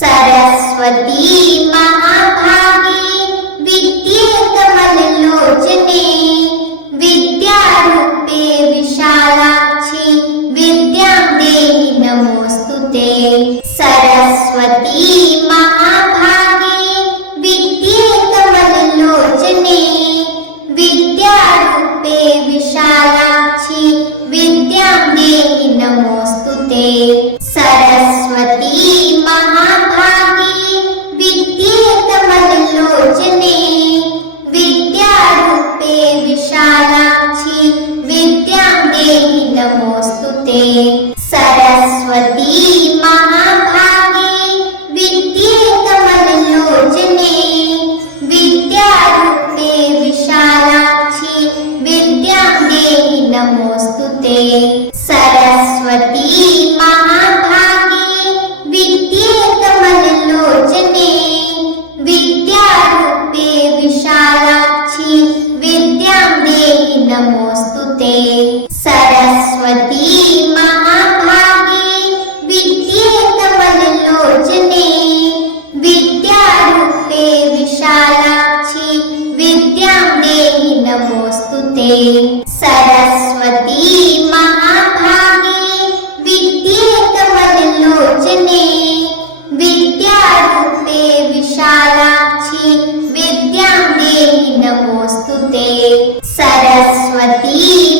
सरस्वती महाभागे विद्ये कमललोचने विद्यारूपे विशालाक्षि विद्यां देहि नमोस्तुते। सरस्वती महाभागे विद्ये कमललोचने विद्यारूपे विशालाक्षि विद्यां देहि नमोस्तुते। सरस्वती महाभागे विद्ये कमललोचने विद्यारूपे विशालाक्षि विद्यां देहि नमोस्तुते। सरस्वती महाभागे विद्ये कमललोचने विद्यारूपे विशालाक्षि विद्यां देहि नमोस्तुते। सरस्वती महाभागे विद्ये कमललोचने विद्यारूपे विशालाक्षि विद्यां देहि नमोस्तुते। सरस्वती महाभागे विद्ये कमललोचने विद्यारूपे विशालाक्षि विद्यां देहि नमोस्तुते। सरस्वती महाभागे विद्ये कमललोचने विद्यारूपे विशालाक्षि विद्यां देहि नमोस्तुते। सरस्वती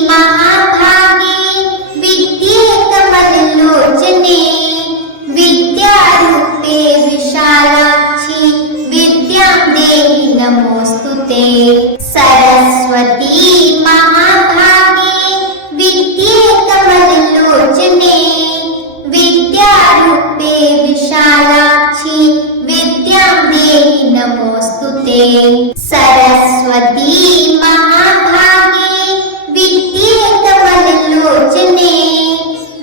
महाभागे विद्ये कमललोचने विद्यारूपे विशालाक्षि विद्यां देहि नमोस्तुते। सरस्वती महाभागे विद्ये कमललोचने विद्यारूपे विशालाक्षि विद्यां देहि नमोस्तुते। सरस्वती महाभागे विद्ये कमललोचने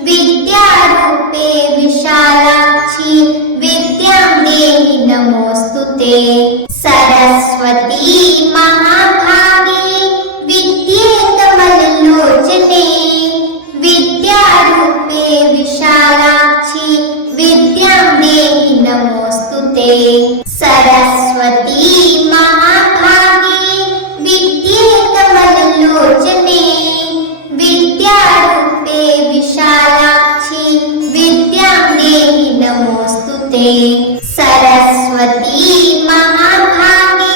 विद्यारूपे विशालाक्षि विद्यां देहि नमोस्तुते। सरस्वती महाभागे विद्ये कमललोचने विद्यारूपे विशालाक्षि विद्यां देहि नमोस्तुते। सरस्वती महाभागे विद्ये कमललोचने विद्यारूपे विशालाक्षि विद्यां देहि नमोस्तुते। सरस्वती महाभागे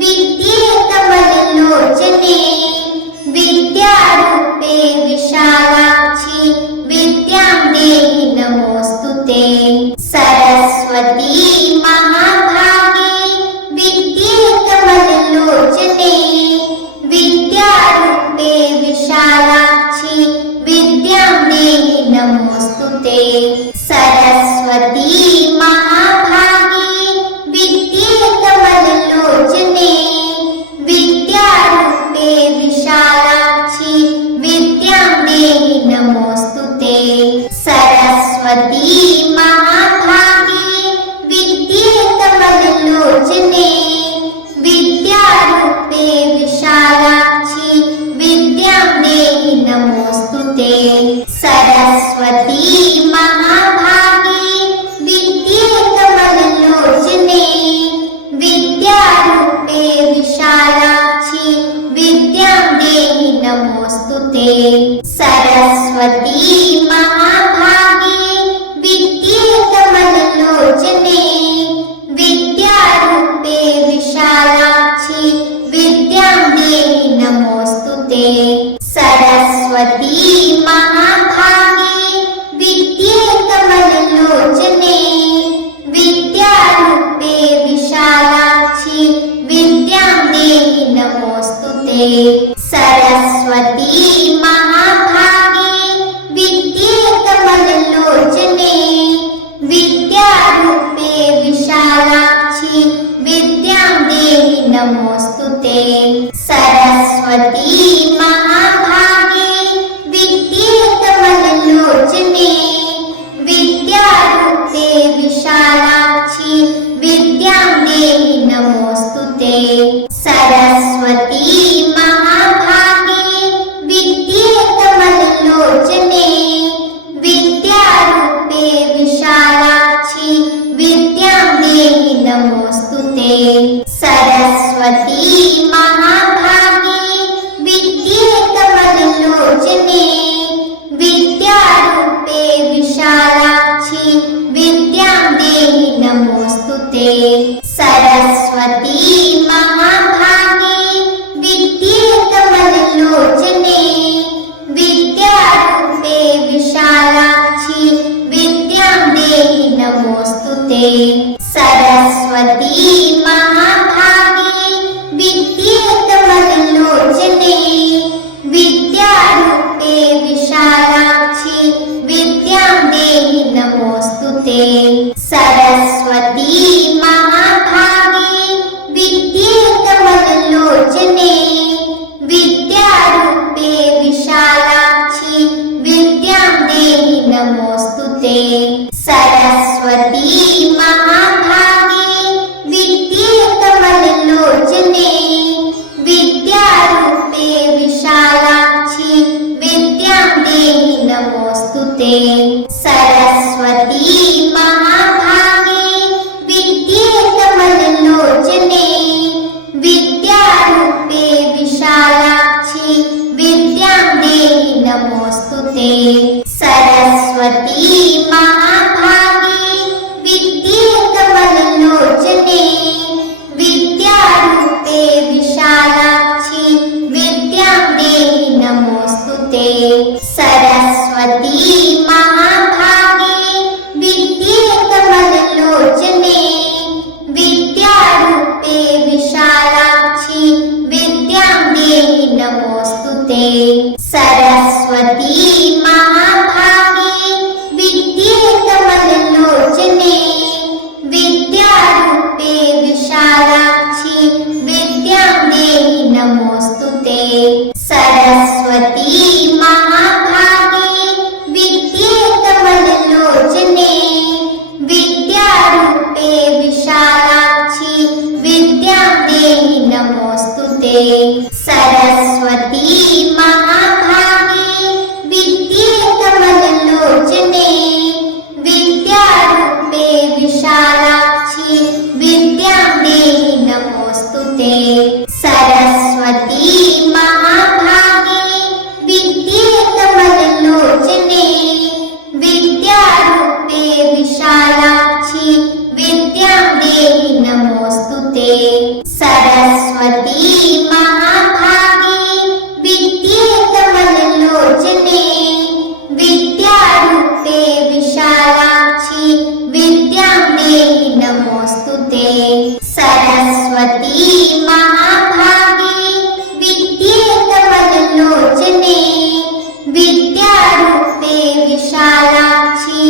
विद्ये कमललोचने विद्यारूपे विशालाक्षि विद्यां देहि नमोस्तुते। सरस्वती महाभागे विद्ये कमललोचने विद्यारूपे विशालाक्षि विद्यां देहि नमोस्तुते। सरस्वती महाभागे विद्ये कमललोचने विद्यारूपे विशालाक्षि विद्यां देहि नमोस्तुते। सरस्वती महाभागे विद्ये कमललोचने विद्यारूपे विशालाक्षि विद्यां देहि नमोस्तुते। सरस्वती महाभागे विद्ये कमललोचने विद्यारूपे विशालाक्षि विद्यां देहि नमोस्तुते। सरस्वती महाभागे विद्ये कमललोचने विद्यारूपे विशालाक्षि विद्यां देहि नमोस्तुते। सरस्वती महाभागे विद्ये कमललोचने विद्यारूपे विशालाक्षि विद्यां देहि नमोस्तुते। सरस्वती महाभागे विद्ये कमललोचने विद्यारूपे विशालाक्षि विद्यां देहि नमोस्तुते। सरस्वती महाभागे विद्ये कमललोचने विद्यारूपे विशालाक्षि विद्यां देहि नमोस्तुते। सरस्वती महाभागे विद्ये कमललोचने विद्यारूपे विशालाक्षि विद्यां नमोस्तुते। सरस्वती महाभागे विद्ये कमललोचने विद्यारूपे विशालाक्षि विद्यां देहि नमोस्तुते। सरस्वती महाभागे विद्ये कमललोचने विद्यारूपे विशालाक्षि विद्यां देहि नमोस्तुते। सरस्वती महाभागे विद्ये कमललोचने विद्यारूपे विशालाक्षि विद्यां देहि नमोस्तुते। सरस्वती महाभागे विद्ये कमललोचने विद्यारूपे विशालाक्षि विद्यां देहि नमोस्तुते। सरस्वती महाभागे विद्ये कमललोचने विद्यारूपे विशालाक्षि विद्यां देहि नमोस्तुते। सरस्वती महाभागे विद्ये कमललोचने विद्यारूपे विशालाक्षि विद्यां देहि नमोस्तुते। सरस्वती महाभागे विद्ये कमललोचने विद्यारूपे विशालाक्षि विद्यां देहि नमोस्तुते। सरस्वती महाभागे विद्ये कमललोचने विद्यारूपे विशालाक्षि विद्यां देहि नमोस्तुते। सरस्वती महाभागे विद्ये कमललोचने विद्यारूपे विशालाक्षि विद्यां देहि नमोस्तुते। सरस्वती महाभागे विद्ये कमललोचने विद्यारूपे विशालाक्षि विद्यां देहि नमोस्तुते। सरस्वती महाभागे विद्ये कमललोचने विद्यारूपे विशालाक्षि विद्यां देहि नमोस्तुते। सरस्वती महाभागे विद्ये कमललोचने विद्यारूपे विशालाक्षि विद्यां देहि नमोस्तुते। सरस्वती महाभागे विद्ये कमललोचने विद्यारूपे विशालाक्षि विद्यां देहि नमोस्तुते। सरस्वती महाभागे विद्ये कमललोचने विद्यारूपे विशालाक्षि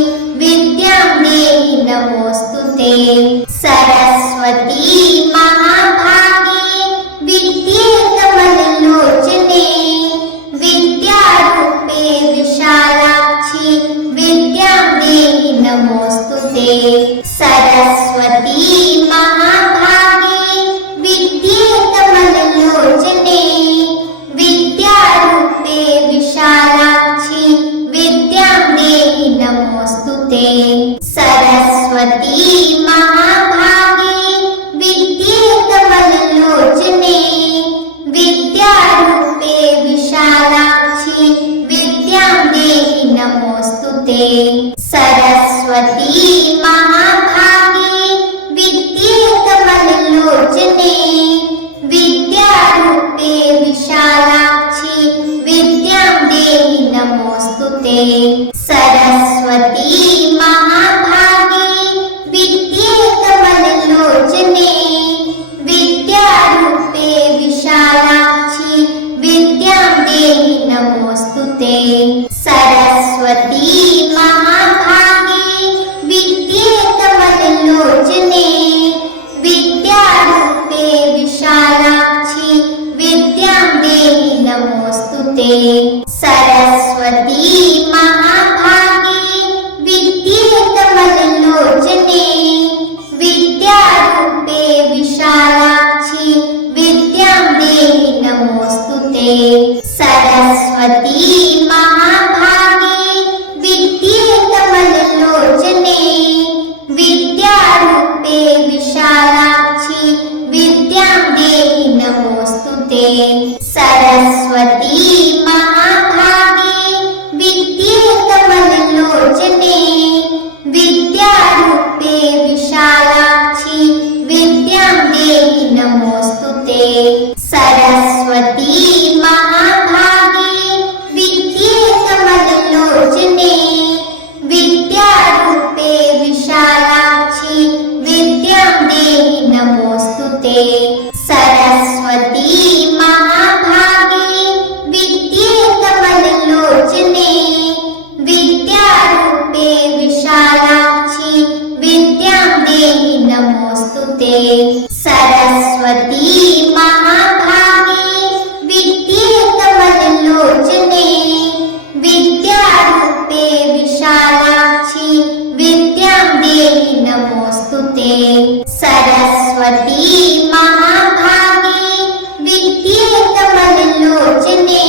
विद्यां देहि नमोस्तुते। सरस्वती महाभागे विद्ये कमललोचने विद्यारूपे विशालाक्षि विद्यां देहि नमोस्तुते। सरस्वती महाभागे विद्ये कमललोचने विद्यारूपे विशालाक्षि विद्यां देहि नमोस्तुते। सरस्वती महाभागे विद्ये कमललोचने विद्यारूपे विशालाक्षि विद्यां देहि नमोस्तुते। सरस्वती महाभागे विद्ये कमललोचने विद्यारूपे विशालाक्षि विद्यां देहि नमोस्तुते। सरस्वती महाभागे विद्ये कमललोचने विद्यारूपे विशालाक्षि विद्यां देहि नमोस्तुते। सरस्वती महाभागे विद्ये कमललोचने विद्यारूपे विशालाक्षि विद्यां देहि नमोस्तुते। सरस्वती महाभागे विद्ये कमललोचने विद्यारूपे विशालाक्षि विद्यां देहि नमोस्तुते। सरस्वती महाभागे विद्ये कमललोचने विद्यारूपे विशालाक्षि नमोस्तुते। सरस्वती महाभागे विद्ये कमललोचने विद्यारूपे विशालाक्षि विद्यां देहि नमोस्तुते। सरस्वती महाभागे विद्ये कमललोचने विद्यारूपे विशालाक्षि विद्यां देहि नमोस्तुते। सरस्वती महाभागे विद्ये कमललोचने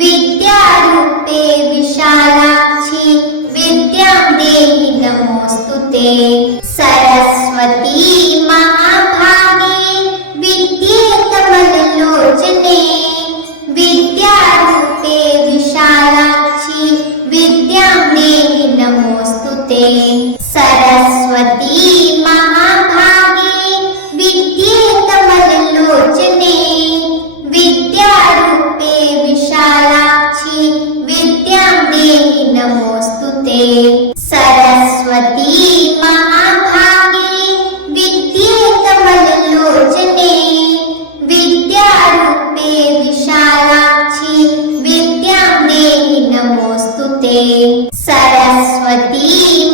विद्यारूपे विशालाक्षि विद्यां देहि नमोस्तुते। सरस्वती महाभागे विद्ये कमललोचने विद्यारूपे विशालाक्षि विद्यां देहि नमोस्तुते। सरस्वती महाभागे विद्ये कमललोचने विद्यारूपे विशालाक्षि विद्यां देहि नमोस्तुते। सरस्वती महाभागे विद्ये कमललोचने विद्यारूपे विशालाक्षि विद्यां देहि नमोस्तुते। सरस्वती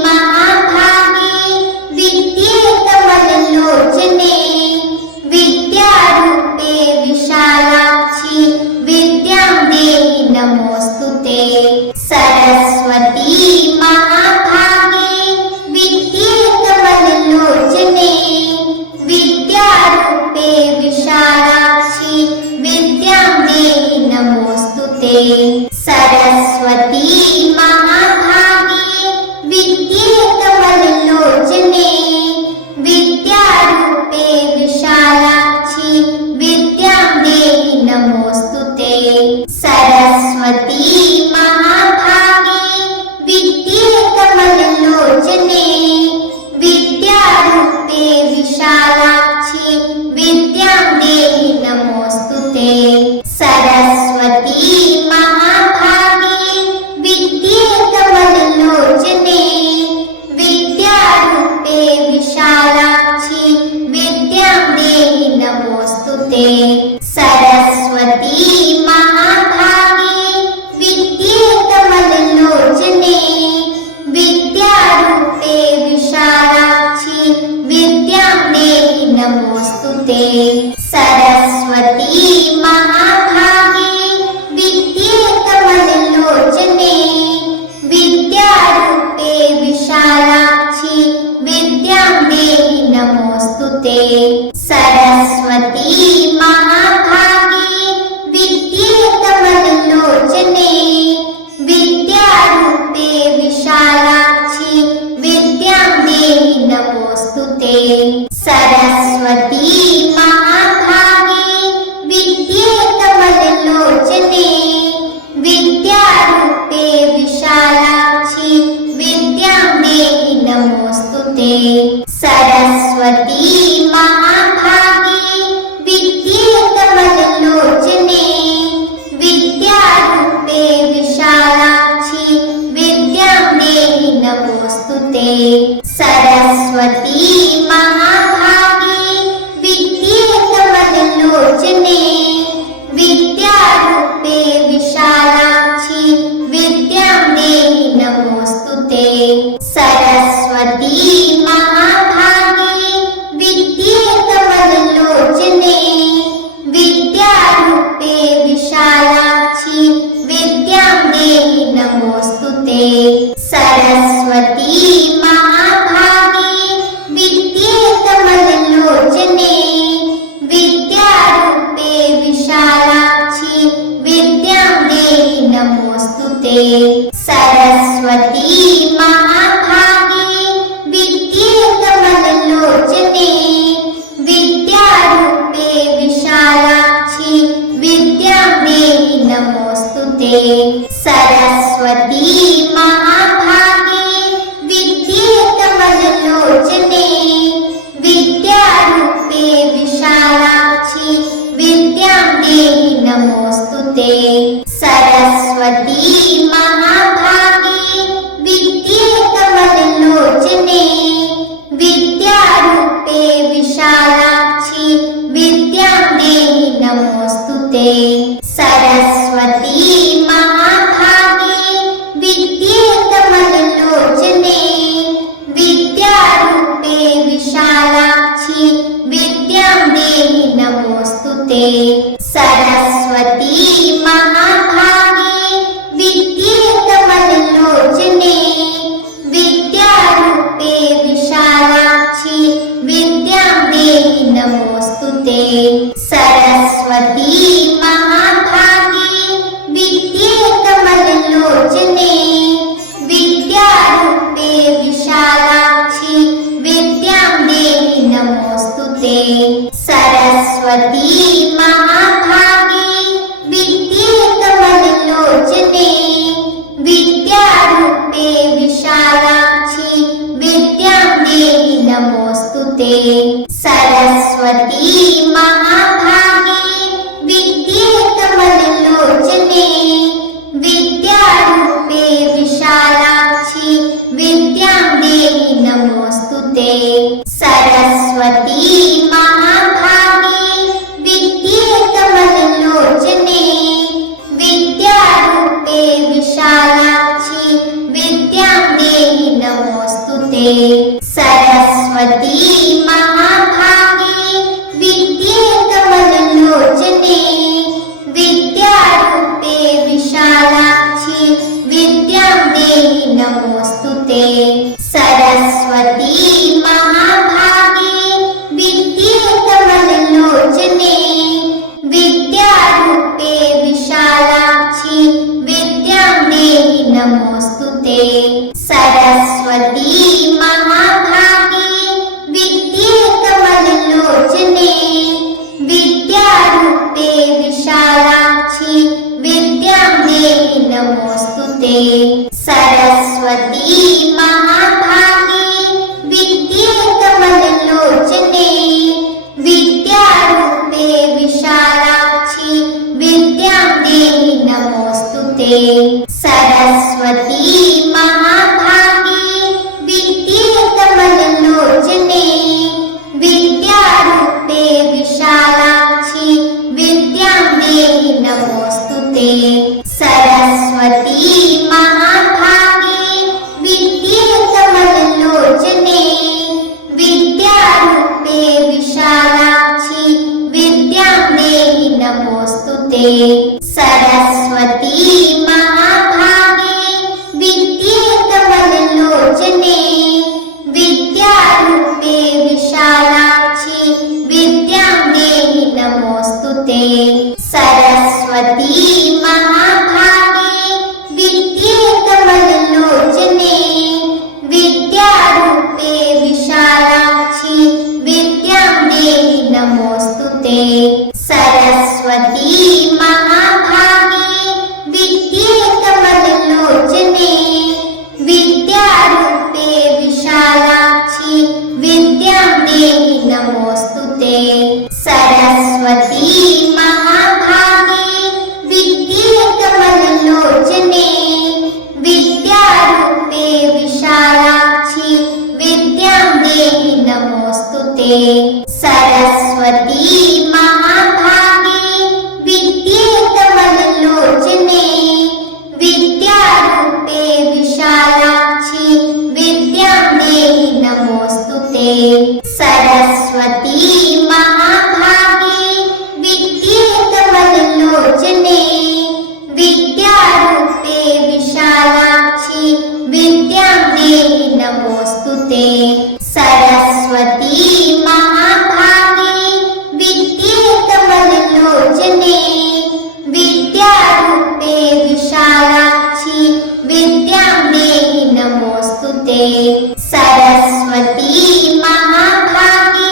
महाभागे विद्ये कमललोचने विद्यारूपे विशालाक्षि विद्यां देहि नमोस्तुते। सरस्वती महाभागे विद्ये कमललोचने विद्यारूपे विशालाक्षि विद्यां देहि नमोस्तुते। सरस्वती महाभागे विद्ये कमललोचने विद्यारूपे विशालाक्षि विद्यां देहि नमोस्तुते। सरस्वती महाभागे विद्ये कमललोचने विद्यारूपे विशालाक्षि विद्यां देहि नमोस्तुते। सरस्वती महाभागे विद्ये कमललोचने विद्यारूपे विशालाक्षि विद्यां देहि नमोस्तुते। सरस्वती महाभागे विद्ये कमललोचने विद्यारूपे विशालाक्षि विद्यां देहि नमोस्तुते। सरस्वती महाभागे विद्ये कमललोचने विद्यारूपे विशालाक्षि विद्यां देहि नमोस्तुते। सरस्वती महाभागे विद्ये कमललोचने विद्यारूपे विशालाक्षि विद्यां देहि नमोस्तुते। सरस्वती महाभागे विद्ये कमललोचने विद्यारूपे विशालाक्षि विद्यां देहि नमोस्तुते। सरस्वती महाभागे विद्ये कमललोचने विद्यारूपे विशालाक्षि विद्यां देहि नमोस्तुते। सरस्वती महाभागे विद्ये कमललोचने विद्यारूपे विशालाक्षि विद्यां देहि नमोस्तुते। सरस्वती महाभागे विद्ये कमललोचने विद्यारूपे विशालाक्षि विद्यां देहि नमोस्तुते। सरस्वती महाभागे विद्ये ते सरस्वती महाभागे विद्ये कमललोचने विद्यारूपे विशालाक्षि विद्यां देहि नमोस्तुते सरस्वती महाभागे विद्ये कमललोचने विद्यारूपे विशालाक्षि विद्यां देहि नमोस्तुते सरस्वती महाभागे विद्ये कमललोचने विद्यारूपे विशालाक्षि विद्यां देहि नमोस्तुते सरस्वती महाभागे विद्ये कमललोचने विद्यारूपे विशालाक्षि विद्यां देहि नमोस्तुते सरस्वती महाभागे विद्ये कमललोचने विद्यारूपे विशालाक्षि विद्यां देहि नमोस्तुते सरस्वती महाभागे विद्ये कमललोचने विद्यारूपे विशालाक्षि विद्यां देहि नमोस्तुते सरस्वती महाभागे विद्ये कमललोचने विद्यारूपे विशालाक्षि विद्यां देहि नमोस्तुते सरस्वती महाभागे विद्ये कमललोचने विद्यारूपे विशालाक्षि विद्यां देहि नमोस्तुते सरस्वती महाभागे विद्ये कमललोचने विद्यारूपे विशालाक्षि विद्यां देहि नमोस्तुते सरस्वती महाभागे विद्ये कमललोचने विद्यारूपे विशालाक्षि विद्यां देहि नमोस्तुते सरस्वती महाभागे विद्ये कमललोचने विद्यारूपे विशालाक्षि विद्यां देहि नमोस्तुते सरस्वती महाभागे विद्ये कमललोचने विद्यारूपे विशालाक्षि विद्यां देहि नमोस्तुते सरस्वती महाभागे विद्ये कमललोचने विद्यारूपे विशालाक्षि विद्यां देहि नमोस्तुते सरस्वती महाभागे विद्ये कमललोचने विद्यारूपे विशालाक्षि विद्यां देहि नमोस्तुते सरस्वती महाभागे विद्ये कमललोचने विद्यारूपे विशालाक्षि विद्यां देहि नमोस्तुते सरस्वती महाभागे विद्ये कमललोचने विद्यारूपे विशालाक्षि विद्यां देहि नमोस्तुते सरस्वती महाभागे विद्ये कमललोचने विद्यारूपे विशालाक्षि विद्यां देहि नमोस्तुते सरस्वती महाभागे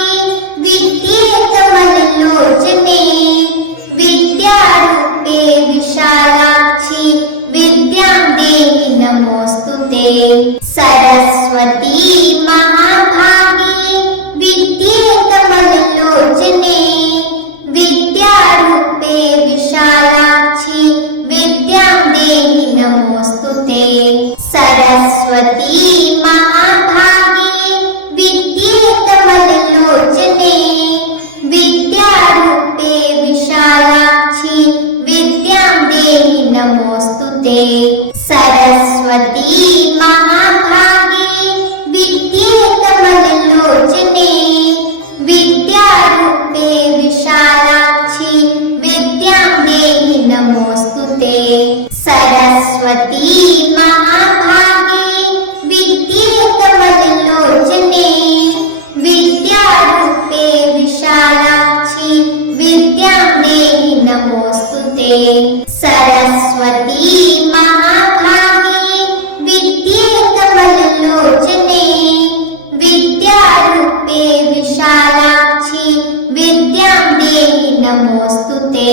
विशालाक्षि विद्यां देहि नमोस्तुते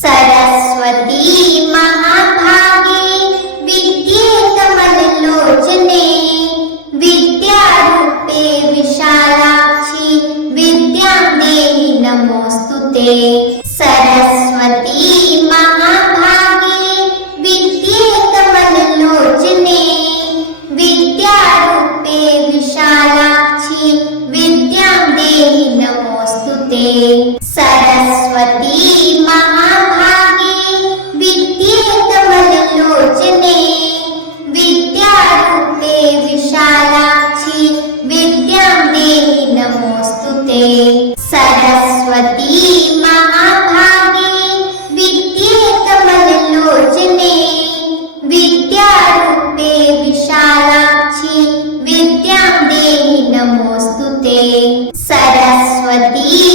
सरस्वती महाभागे विद्ये कमललोचने विद्यारूपे विशालाक्षि विद्यां देहि नमोस्तुते सरस्वती महाभागे विद्ये कमललोचने विद्यारूपे विशालाक्षि विद्यां देहि नमोस्तुते सरस्वती महाभागे विद्ये कमललोचने विद्यारूपे विशालाक्षि विद्यां देहि नमोस्तुते सरस्वती महाभागे विद्ये कमललोचने विद्यारूपे विशालाक्षि विद्यां देहि नमोस्तुते सरस्वती